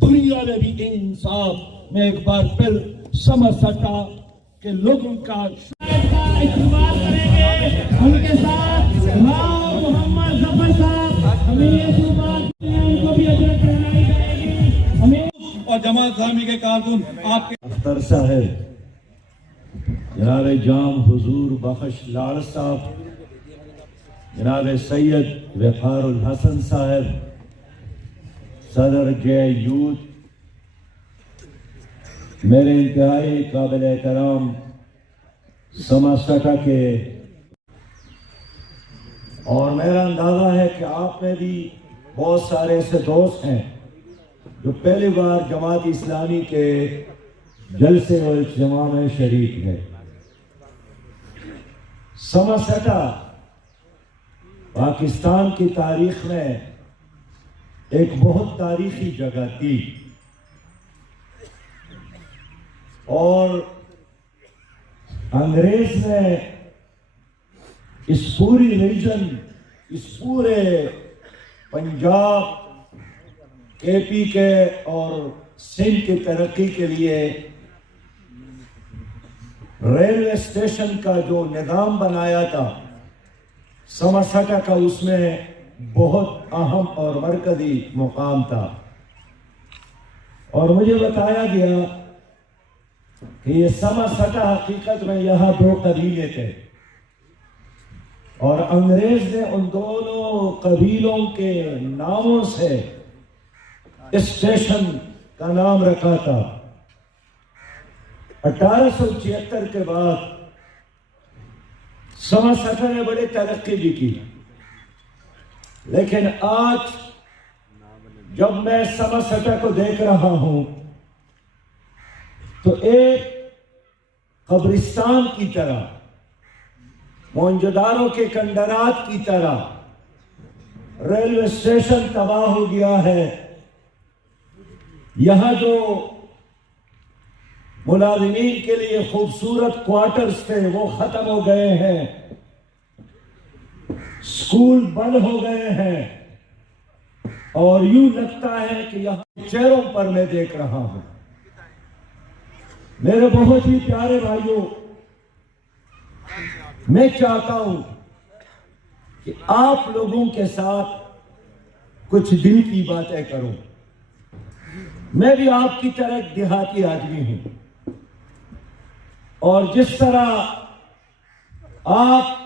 دنیا میں بھی انصاف میں ایک بار پھر سمجھ سکتا کہ لوگوں کا استعمال کریں گے ان کے ساتھ راؤ محمد ظفر صاحب ہمیں یہ بات ان کو بھی اجرت کرنائی جائے گی ہمیں اور جماعت اسلامی کے کارکن آپ کے اختر صاحب، جناب جام حضور بخش لاڑ صاحب، جناب سید وقار الحسن صاحب، صدر جے یوتھ، میرے انتہائی قابل احترام سماسٹا کے، اور میرا اندازہ ہے کہ آپ میں بھی بہت سارے ایسے دوست ہیں جو پہلی بار جماعت اسلامی کے جلسے اور اجتماع میں شریک ہے۔ سماسٹا پاکستان کی تاریخ میں ایک بہت تاریخی جگہ تھی، اور انگریز نے اس پوری ریجن، اس پورے پنجاب، کے پی کے اور سندھ کی ترقی کے لیے ریلوے اسٹیشن کا جو نظام بنایا تھا، سماسٹا کا اس میں بہت اہم اور مرکزی مقام تھا۔ اور مجھے بتایا گیا کہ یہ سماسٹا حقیقت میں یہاں دو قبیلے تھے، اور انگریز نے ان دونوں قبیلوں کے ناموں سے اسٹیشن کا نام رکھا تھا۔ 1876 کے بعد سماسٹا نے بڑی ترقی بھی کی، لیکن آج جب میں سماسٹا کو دیکھ رہا ہوں تو ایک قبرستان کی طرح، موہنجودارو کے کنڈرات کی طرح ریلوے اسٹیشن تباہ ہو گیا ہے۔ یہاں جو ملازمین کے لیے خوبصورت کوارٹرز تھے وہ ختم ہو گئے ہیں، اسکول بند ہو گئے ہیں، اور یوں لگتا ہے کہ یہاں چہروں پر میں دیکھ رہا ہوں۔ میرے بہت ہی پیارے بھائیوں، میں چاہتا ہوں کہ آپ لوگوں کے ساتھ کچھ دل کی باتیں کروں۔ میں بھی آپ کی طرح ایک دیہاتی آدمی ہوں، اور جس طرح آپ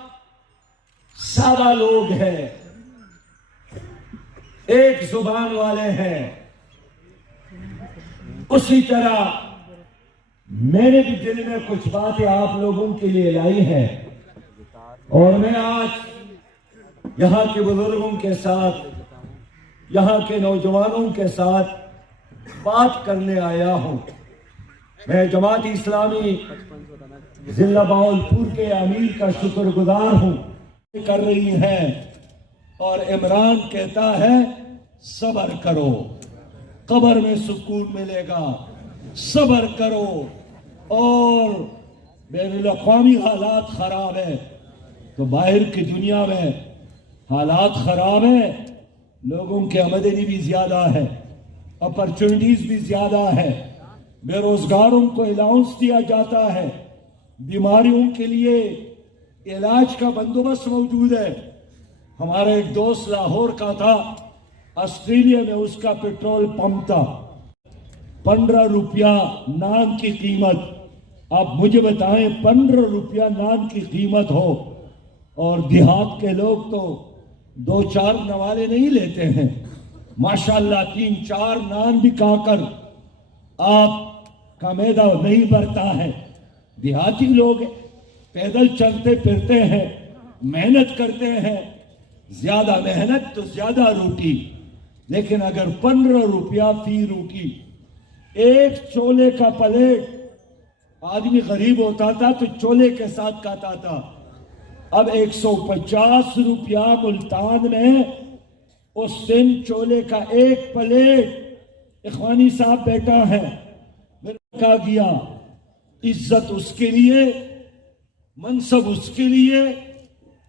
سادہ لوگ ہیں، ایک زبان والے ہیں، اسی طرح میں نے بھی دل میں کچھ باتیں آپ لوگوں کے لیے لائی ہیں، اور میں آج یہاں کے بزرگوں کے ساتھ، یہاں کے نوجوانوں کے ساتھ بات کرنے آیا ہوں۔ میں جماعت اسلامی ضلع بہاولپور کے امیر کا شکر گزار ہوں، کر رہی ہے، اور عمران کہتا ہے صبر کرو، قبر میں سکون ملے گا، صبر کرو۔ اور بین الاقوامی حالات خراب ہے تو باہر کی دنیا میں حالات خراب ہے، لوگوں کی آمدنی بھی زیادہ ہے، اپرچونٹیز بھی زیادہ ہے، بے روزگاروں کو الاؤنس دیا جاتا ہے، بیماریوں کے لیے علاج کا بندوبست موجود ہے۔ ہمارا ایک دوست لاہور کا تھا، آسٹریلیا میں اس کا پیٹرول پمپ تھا، 15 روپیہ نان کی قیمت۔ آپ مجھے بتائیں 15 روپیہ نان کی قیمت ہو، اور دیہات کے لوگ تو 2-4 نوالے نہیں لیتے ہیں، ماشاءاللہ 3-4 نان بھی کھا کر آپ کا معدہ نہیں بھرتا ہے۔ دیہاتی لوگ پیدل چلتے پھرتے ہیں، محنت کرتے ہیں، زیادہ محنت تو زیادہ روٹی، لیکن اگر 15 روپیہ فی روٹی، ایک چولے کا پلیٹ، آدمی غریب ہوتا تھا تو چولے کے ساتھ کھاتا تھا، اب 150 روپیہ ملتان میں اس دن چولے کا ایک پلیٹ۔ اخوانی صاحب بیٹا ہے، میں نے کہا گیا عزت اس کے لیے، منصب اس کے لیے،